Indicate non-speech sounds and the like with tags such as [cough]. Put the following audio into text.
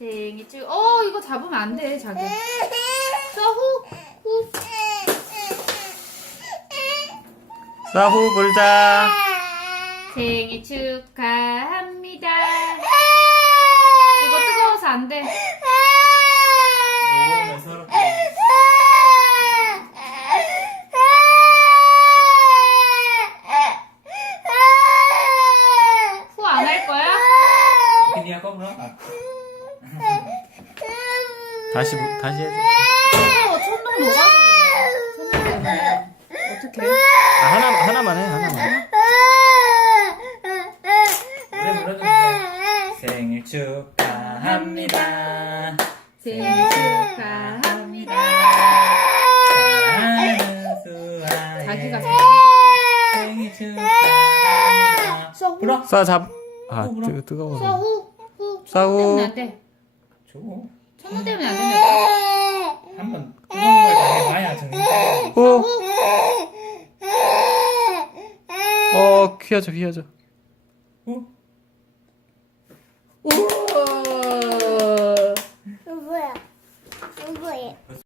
댕이 찍. 어 이거 잡으면 안돼 자기. 사후 후. 사후 불자. 생일 축하합니다. 이거 뜨거워서 안 돼. 후 안 할 거야? 아야껌 아. [laughs] [laughs] 다시 뭐, 다시 해줘. 천둥 누가? 어떻게? 아, 하나 하나만 해 하나만. 생일 축하합니다. 그래, 생일 축하합니다. 자기가 사기. 생일 축하합니다. 불잡 so, so, 아, 뜨거 뜨거워. 싸우. 싸우. 저거 청소되안 되냐? 한번 누군가 봐야 정해. 어, 귀하죠, 귀하죠. 어? 우와! 야누야